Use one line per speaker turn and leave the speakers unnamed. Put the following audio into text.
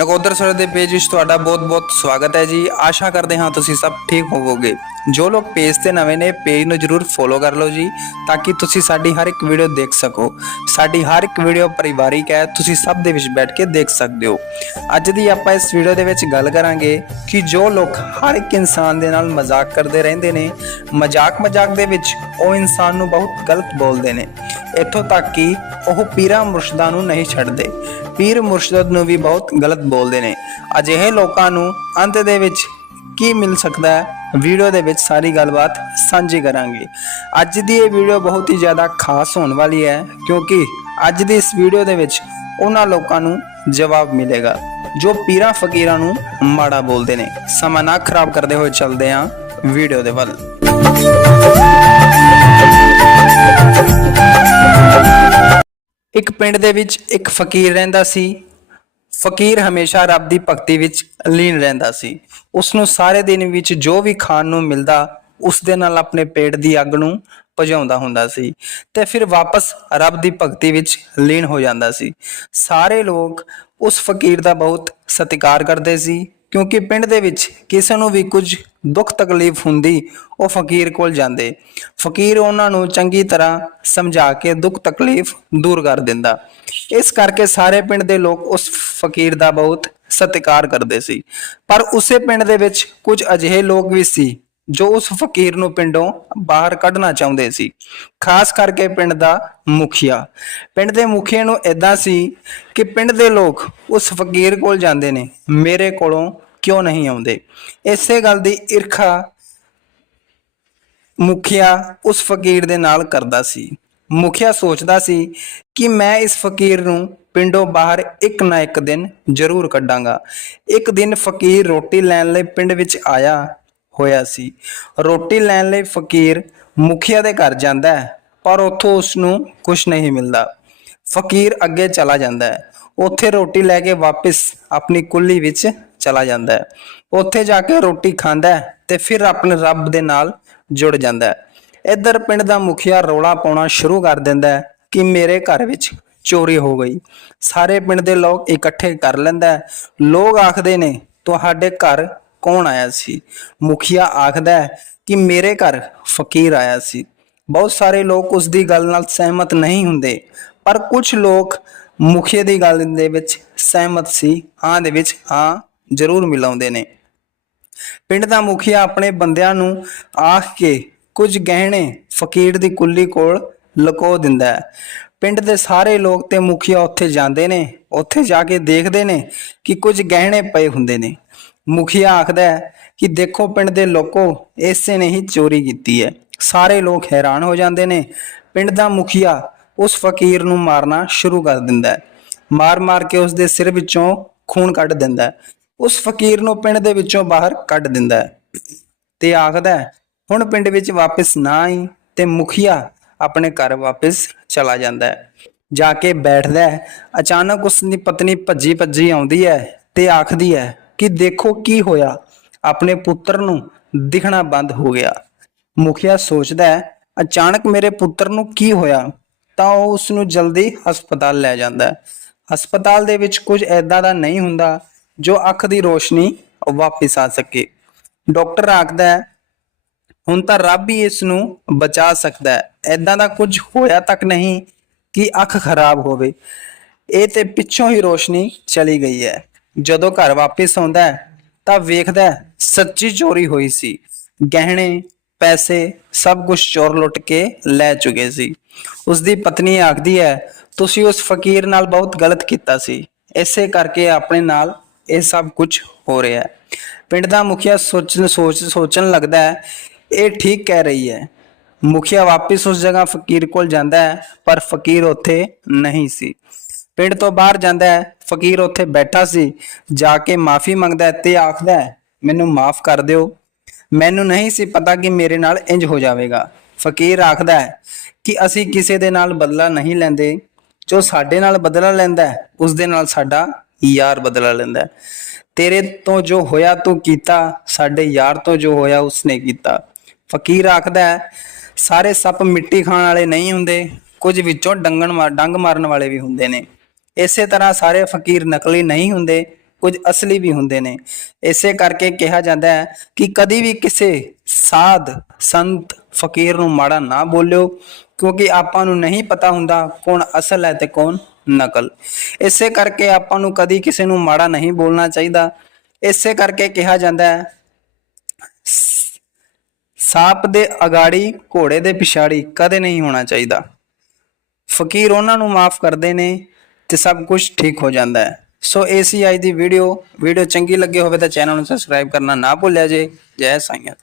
Nakodar sir ਦੇ page ਵਿੱਚ ਤੁਹਾਡਾ ਬਹੁਤ-ਬਹੁਤ ਸਵਾਗਤ ਹੈ ਜੀ ਆਸ਼ਾ ਕਰਦੇ ਹਾਂ ਤੁਸੀਂ ਸਭ ਠੀਕ ਹੋਵੋਗੇ ਜੋ ਲੋਕ ਪੇਜ ਤੇ ਨਵੇਂ ਨੇ ਪੇਜ ਨੂੰ ਜਰੂਰ ਫੋਲੋ ਕਰ ਲਓ ਜੀ ਤਾਂ ਕਿ ਤੁਸੀਂ ਸਾਡੀ ਹਰ ਇੱਕ ਵੀਡੀਓ ਦੇਖ ਸਕੋ ਸਾਡੀ ਹਰ ਇੱਕ ਵੀਡੀਓ ਪਰਿਵਾਰਿਕ ਹੈ ਤੁਸੀਂ ਸਭ ਦੇ ਵਿੱਚ ਬੈਠ ਕੇ ਦੇਖ ਸਕਦੇ ਹੋ ਅੱਜ ਦੀ ਆਪਾਂ ਇਸ ਵੀਡੀਓ ਦੇ ਵਿੱਚ ਗੱਲ ਕਰਾਂਗੇ ਕਿ ਜੋ ਲੋਕ ਹਰ ਇੱਕ ਇਨਸਾਨ ਦੇ ਨਾਲ ਮਜ਼ਾਕ ਕਰਦੇ ਰਹਿੰਦੇ ਨੇ ਮਜ਼ਾਕ ਮਜ਼ਾਕ ਦੇ ਵਿੱਚ ਉਹ ਇਨਸਾਨ ਨੂੰ ਬਹੁਤ ਗਲਤ ਬੋਲਦੇ ਨੇ ਇੱਥੋਂ ਤੱਕ ਕਿ ਉਹ ਪੀਰਾਂ ਮੁਰਸ਼ਿਦਾਂ ਨੂੰ ਨਹੀਂ ਛੱਡਦੇ ਪੀਰ ਮੁਰਸ਼ਿਦ ਨੂੰ ਵੀ ਬਹੁਤ ਗਲਤ ਬੋਲਦੇ ਨੇ ਅਜਿਹੇ ਲੋਕਾਂ ਨੂੰ ਅੰਤ ਦੇ ਵਿੱਚ ਕੀ ਮਿਲ ਸਕਦਾ ਹੈ ਵੀਡੀਓ ਦੇ ਵਿੱਚ ਸਾਰੀ ਗੱਲਬਾਤ ਸਾਂਝੀ ਕਰਾਂਗੇ ਅੱਜ ਦੀ ਇਹ ਵੀਡੀਓ ਬਹੁਤ ਹੀ ਜ਼ਿਆਦਾ ਖਾਸ ਹੋਣ ਵਾਲੀ ਹੈ ਕਿਉਂਕਿ ਅੱਜ ਦੀ ਇਸ ਵੀਡੀਓ ਦੇ ਵਿੱਚ ਉਹਨਾਂ ਲੋਕਾਂ ਨੂੰ ਜਵਾਬ ਮਿਲੇਗਾ ਜੋ ਪੀਰਾਂ ਫਕੀਰਾਂ ਨੂੰ ਮਾੜਾ ਬੋਲਦੇ ਨੇ ਸਮਾਂ ਨਾ ਖਰਾਬ ਕਰਦੇ ਹੋਏ ਚੱਲਦੇ ਹਾਂ ਵੀਡੀਓ ਦੇ ਵੱਲ
ਇੱਕ ਪਿੰਡ ਦੇ ਵਿੱਚ ਇੱਕ ਫਕੀਰ ਰਹਿੰਦਾ ਸੀ ਫਕੀਰ ਹਮੇਸ਼ਾ ਰੱਬ ਦੀ ਭਗਤੀ ਵਿੱਚ ਲੀਨ ਰਹਿੰਦਾ ਸੀ ਉਸ ਨੂੰ ਸਾਰੇ ਦਿਨ ਵਿੱਚ ਜੋ ਵੀ ਖਾਣ ਨੂੰ ਮਿਲਦਾ ਉਸ ਦੇ ਨਾਲ ਆਪਣੇ ਪੇਟ ਦੀ ਅੱਗ ਨੂੰ ਭਜਾਉਂਦਾ ਹੁੰਦਾ ਸੀ ਤੇ ਫਿਰ ਵਾਪਸ ਰੱਬ ਦੀ ਭਗਤੀ ਵਿੱਚ ਲੀਨ ਹੋ ਜਾਂਦਾ ਸੀ ਸਾਰੇ ਲੋਕ ਉਸ ਫਕੀਰ ਦਾ ਬਹੁਤ ਸਤਿਕਾਰ ਕਰਦੇ ਸੀ ਕਿਉਂਕਿ ਪਿੰਡ ਦੇ ਵਿੱਚ ਕਿਸੇ ਨੂੰ ਵੀ ਕੁਝ ਦੁੱਖ ਤਕਲੀਫ ਹੁੰਦੀ ਉਹ ਫਕੀਰ ਕੋਲ ਜਾਂਦੇ ਫਕੀਰ ਉਹਨਾਂ ਨੂੰ ਚੰਗੀ ਤਰ੍ਹਾਂ ਸਮਝਾ ਕੇ ਦੁੱਖ ਤਕਲੀਫ ਦੂਰ ਕਰ ਦਿੰਦਾ ਇਸ ਕਰਕੇ ਸਾਰੇ ਪਿੰਡ ਦੇ ਲੋਕ ਉਸ ਫਕੀਰ ਦਾ ਬਹੁਤ ਸਤਿਕਾਰ ਕਰਦੇ ਸੀ ਪਰ ਉਸੇ ਪਿੰਡ ਦੇ ਵਿੱਚ ਕੁਝ ਅਜਿਹੇ ਲੋਕ ਵੀ ਸੀ ਜੋ ਉਸ ਫਕੀਰ ਨੂੰ ਪਿੰਡੋਂ ਬਾਹਰ ਕੱਢਣਾ ਚਾਹੁੰਦੇ ਸੀ ਖਾਸ ਕਰਕੇ ਪਿੰਡ ਦਾ ਮੁਖੀਆ ਪਿੰਡ ਦੇ ਮੁਖੀਏ ਨੂੰ ਐਦਾਂ ਸੀ ਕਿ ਪਿੰਡ ਦੇ ਲੋਕ ਉਸ ਫਕੀਰ ਕੋਲ ਜਾਂਦੇ ਨੇ ਮੇਰੇ ਕੋਲੋਂ ਕਿਉਂ ਨਹੀਂ ਆਉਂਦੇ ਇਸੇ ਗੱਲ ਦੀ ਈਰਖਾ ਮੁਖੀਆ ਉਸ ਫਕੀਰ ਦੇ ਨਾਲ ਕਰਦਾ ਸੀ ਮੁਖੀਆ ਸੋਚਦਾ ਸੀ ਕਿ ਮੈਂ ਇਸ ਫਕੀਰ ਨੂੰ ਪਿੰਡੋਂ ਬਾਹਰ ਇੱਕ ਨਾ ਇੱਕ ਦਿਨ ਜ਼ਰੂਰ ਕੱਢਾਂਗਾ ਇੱਕ ਦਿਨ ਫਕੀਰ ਰੋਟੀ ਲੈਣ ਲਈ ਪਿੰਡ ਵਿੱਚ ਆਇਆ ਹੋਇਆ ਸੀ ਰੋਟੀ ਲੈਣ ਲਈ ਫਕੀਰ ਮੁਖੀਆ ਦੇ ਘਰ ਜਾਂਦਾ ਪਰ ਉੱਥੋਂ ਉਸ ਨੂੰ ਕੁਝ ਨਹੀਂ ਮਿਲਦਾ ਫਕੀਰ ਅੱਗੇ ਚਲਾ ਜਾਂਦਾ ਹੈ ਉੱਥੇ ਰੋਟੀ ਲੈ ਕੇ ਵਾਪਸ ਆਪਣੀ ਕੁੱਲੀ ਵਿੱਚ ਚਲਾ ਜਾਂਦਾ ਹੈ ਉੱਥੇ ਜਾ ਕੇ ਰੋਟੀ ਖਾਂਦਾ ਤੇ ਫਿਰ ਆਪਣੇ ਰੱਬ ਦੇ ਨਾਲ ਜੁੜ ਜਾਂਦਾ ਹੈ ਇੱਧਰ ਪਿੰਡ ਦਾ ਮੁਖੀਆ ਰੋਲਾ ਪਾਉਣਾ ਸ਼ੁਰੂ ਕਰ ਦਿੰਦਾ ਹੈ ਕਿ ਮੇਰੇ ਘਰ ਵਿੱਚ ਚੋਰੀ ਹੋ ਗਈ ਸਾਰੇ ਪਿੰਡ ਦੇ ਲੋਕ ਇਕੱਠੇ ਕਰ ਲੈਂਦਾ ਲੋਕ ਆਖਦੇ ਨੇ ਤੁਹਾਡੇ ਘਰ ਕੌਣ ਆਇਆ ਸੀ ਮੁਖੀਆ ਆਖਦਾ ਹੈ ਕਿ ਮੇਰੇ ਘਰ ਫਕੀਰ ਆਇਆ ਸੀ ਬਹੁਤ ਸਾਰੇ ਲੋਕ ਉਸ ਦੀ ਗੱਲ ਨਾਲ ਸਹਿਮਤ ਨਹੀਂ ਹੁੰਦੇ ਪਰ ਕੁਝ ਲੋਕ ਮੁਖੀ ਦੀ ਗੱਲ ਦੇ ਵਿੱਚ ਸਹਿਮਤ ਸੀ ਹਾਂ ਦੇ ਵਿੱਚ ਹਾਂ ਜ਼ਰੂਰ ਮਿਲਾਉਂਦੇ ਨੇ ਪਿੰਡ ਦਾ ਮੁਖੀਆ ਆਪਣੇ ਬੰਦਿਆਂ ਨੂੰ ਆਖ ਕੇ ਕੁਝ ਗਹਿਣੇ ਫਕੀਰ ਦੀ ਕੁੱਲੀ ਕੋਲ ਲਕੋ ਦਿੰਦਾ ਪਿੰਡ ਦੇ ਸਾਰੇ ਲੋਕ ਤੇ ਮੁਖੀਆ ਉੱਥੇ ਜਾਂਦੇ ਨੇ ਉੱਥੇ ਜਾ ਕੇ ਦੇਖਦੇ ਨੇ ਕਿ ਕੁਝ ਗਹਿਣੇ ਪਏ ਹੁੰਦੇ ਨੇ ਮੁਖੀਆ ਆਖਦਾ ਹੈ ਕਿ ਦੇਖੋ ਪਿੰਡ ਦੇ ਲੋਕੋ ਇਸੇ ਨੇ ਹੀ ਚੋਰੀ ਕੀਤੀ ਹੈ ਸਾਰੇ ਲੋਕ ਹੈਰਾਨ ਹੋ ਜਾਂਦੇ ਨੇ ਪਿੰਡ ਦਾ ਮੁਖੀਆ ਉਸ ਫਕੀਰ ਨੂੰ ਮਾਰਨਾ ਸ਼ੁਰੂ ਕਰ ਦਿੰਦਾ ਹੈ ਮਾਰ-ਮਾਰ ਕੇ ਉਸ ਦੇ ਸਿਰ ਵਿੱਚੋਂ ਖੂਨ ਕੱਢ ਦਿੰਦਾ ਹੈ ਉਸ ਫਕੀਰ ਨੂੰ ਪਿੰਡ ਦੇ ਵਿੱਚੋਂ ਬਾਹਰ ਕੱਢ ਦਿੰਦਾ ਹੈ ਤੇ ਆਖਦਾ ਹੈ ਹੁਣ ਪਿੰਡ ਵਿੱਚ ਵਾਪਸ ਨਾ ਆਈ ਤੇ ਮੁਖੀਆ ਆਪਣੇ ਘਰ ਵਾਪਸ ਚਲਾ ਜਾਂਦਾ ਹੈ ਜਾ ਕੇ ਬੈਠਦਾ ਹੈ ਅਚਾਨਕ ਉਸ ਦੀ ਪਤਨੀ ਭੱਜੀ ਭੱਜੀ ਆਉਂਦੀ ਹੈ ਤੇ ਆਖਦੀ ਹੈ ਕਿ ਦੇਖੋ ਕੀ ਹੋਇਆ ਆਪਣੇ ਪੁੱਤਰ ਨੂੰ ਦਿਖਣਾ ਬੰਦ ਹੋ ਗਿਆ ਮੁਖੀਆ ਸੋਚਦਾ ਹੈ ਅਚਾਨਕ ਮੇਰੇ ਪੁੱਤਰ ਨੂੰ ਕੀ ਹੋਇਆ ਤਾਂ ਉਹ ਉਸ ਨੂੰ ਜਲਦੀ ਹਸਪਤਾਲ ਲੈ ਜਾਂਦਾ ਹੈ ਹਸਪਤਾਲ ਦੇ ਵਿੱਚ ਕੁਝ ਐਦਾਂ ਦਾ ਨਹੀਂ ਹੁੰਦਾ ਜੋ ਅੱਖ ਦੀ ਰੋਸ਼ਨੀ ਵਾਪਸ ਆ ਸਕੇ ਡਾਕਟਰ ਆਖਦਾ ਹੈ ਹੁਣ ਤਾਂ ਰੱਬ ਹੀ ਇਸ ਨੂੰ ਬਚਾ ਸਕਦਾ ਹੈ ਐਦਾਂ ਦਾ ਕੁਝ ਹੋਇਆ ਤੱਕ ਨਹੀਂ ਕਿ ਅੱਖ ਖਰਾਬ ਹੋਵੇ ਇਹ ਤੇ ਪਿੱਛੋਂ ਹੀ ਰੋਸ਼ਨੀ ਚਲੀ ਗਈ ਹੈ ਜਦੋਂ ਘਰ ਵਾਪਸ ਆਉਂਦਾ ਹੈ ਤਾਂ ਵੇਖਦਾ ਹੈ ਸੱਚੀ ਚੋਰੀ ਹੋਈ ਸੀ ਗਹਿਣੇ ਪੈਸੇ ਸਭ ਕੁਝ ਚੋਰ ਲੁੱਟ ਕੇ ਲੈ ਚੁਕੇ ਸੀ ਉਸ ਦੀ ਪਤਨੀ ਆਖਦੀ ਹੈ ਤੁਸੀਂ ਉਸ ਫਕੀਰ ਨਾਲ ਬਹੁਤ ਗਲਤ ਕੀਤਾ ਸੀ ਇਸੇ ਕਰਕੇ ਆਪਣੇ ਨਾਲ ਇਹ ਸਭ ਕੁਝ ਹੋ ਰਿਹਾ ਹੈ ਪਿੰਡ ਦਾ ਮੁਖੀਆ ਸੋਚਣ ਸੋਚ ਸੋਚਣ ਲੱਗਦਾ ਹੈ ਇਹ ਠੀਕ ਕਹਿ ਰਹੀ ਹੈ ਮੁਖੀਆ ਵਾਪਸ ਉਸ ਜਗ੍ਹਾ ਫਕੀਰ ਕੋਲ ਜਾਂਦਾ ਹੈ ਪਰ ਫਕੀਰ ਉੱਥੇ ਨਹੀਂ ਸੀ ਪਿੰਡ ਤੋਂ ਬਾਹਰ ਜਾਂਦਾ ਹੈ ਫਕੀਰ ਉੱਥੇ ਬੈਠਾ ਸੀ ਜਾ ਕੇ ਮਾਫੀ ਮੰਗਦਾ ਹੈ ਤੇ ਆਖਦਾ ਹੈ ਮੈਨੂੰ ਮਾਫ ਕਰ ਦਿਓ ਮੈਨੂੰ ਨਹੀਂ ਸੀ ਪਤਾ ਕਿ ਮੇਰੇ ਨਾਲ ਇੰਜ ਹੋ ਜਾਵੇਗਾ ਫਕੀਰ ਆਖਦਾ ਹੈ ਕਿ ਅਸੀਂ ਕਿਸੇ ਦੇ ਨਾਲ ਬਦਲਾ ਨਹੀਂ ਲੈਂਦੇ ਜੋ ਸਾਡੇ ਨਾਲ ਬਦਲਾ ਲੈਂਦਾ ਹੈ ਉਸ ਦੇ ਨਾਲ ਸਾਡਾ ਯਾਰ ਬਦਲਾ ਲੈਂਦਾ ਹੈ ਤੇਰੇ ਤੋਂ ਜੋ ਹੋਇਆ ਤੂੰ ਕੀਤਾ ਸਾਡੇ ਯਾਰ ਤੋਂ ਜੋ ਹੋਇਆ ਉਸਨੇ ਕੀਤਾ ਫਕੀਰ ਆਖਦਾ ਹੈ ਸਾਰੇ ਸੱਪ ਮਿੱਟੀ ਖਾਣ ਵਾਲੇ ਨਹੀਂ ਹੁੰਦੇ ਕੁਝ ਵਿੱਚੋਂ ਡੰਗਣ ਡੰਗ ਮਾਰਨ ਵਾਲੇ ਵੀ ਹੁੰਦੇ ਨੇ ਇਸੇ ਤਰ੍ਹਾਂ ਸਾਰੇ ਫਕੀਰ ਨਕਲੀ ਨਹੀਂ ਹੁੰਦੇ ਕੁਝ ਅਸਲੀ ਵੀ ਹੁੰਦੇ ਨੇ ਇਸੇ ਕਰਕੇ ਕਿਹਾ ਜਾਂਦਾ ਹੈ ਕਿ ਕਦੀ ਵੀ ਕਿਸੇ ਸਾਧ ਸੰਤ ਫਕੀਰ ਨੂੰ ਮਾੜਾ ਨਾ ਬੋਲਿਓ ਕਿਉਂਕਿ ਆਪਾਂ ਨੂੰ ਨਹੀਂ ਪਤਾ ਹੁੰਦਾ ਕੌਣ ਅਸਲ ਹੈ ਤੇ ਕੌਣ ਨਕਲ ਇਸੇ ਕਰਕੇ ਆਪਾਂ ਨੂੰ ਕਦੀ ਕਿਸੇ ਨੂੰ ਮਾੜਾ ਨਹੀਂ ਬੋਲਣਾ ਚਾਹੀਦਾ ਇਸੇ ਕਰਕੇ ਕਿਹਾ ਜਾਂਦਾ ਹੈ ਸਾਪ ਦੇ ਅਗਾੜੀ ਘੋੜੇ ਦੇ ਪਿਛਾੜੀ ਕਦੇ ਨਹੀਂ ਹੋਣਾ ਚਾਹੀਦਾ ਫਕੀਰ ਉਹਨਾਂ ਨੂੰ ਮਾਫ ਕਰਦੇ ਨੇ ਤੇ ਸਭ ਕੁਝ ਠੀਕ ਹੋ ਜਾਂਦਾ ਹੈ ਸੋ ਇਹ ਸੀ ਅੱਜ ਦੀ ਵੀਡੀਓ ਵੀਡੀਓ ਚੰਗੀ ਲੱਗੇ ਹੋਵੇ ਤਾਂ ਚੈਨਲ ਨੂੰ ਸਬਸਕ੍ਰਾਈਬ ਕਰਨਾ ਨਾ ਭੁੱਲਿਆ ਜੇ ਜੈ ਸਾਈਆਂ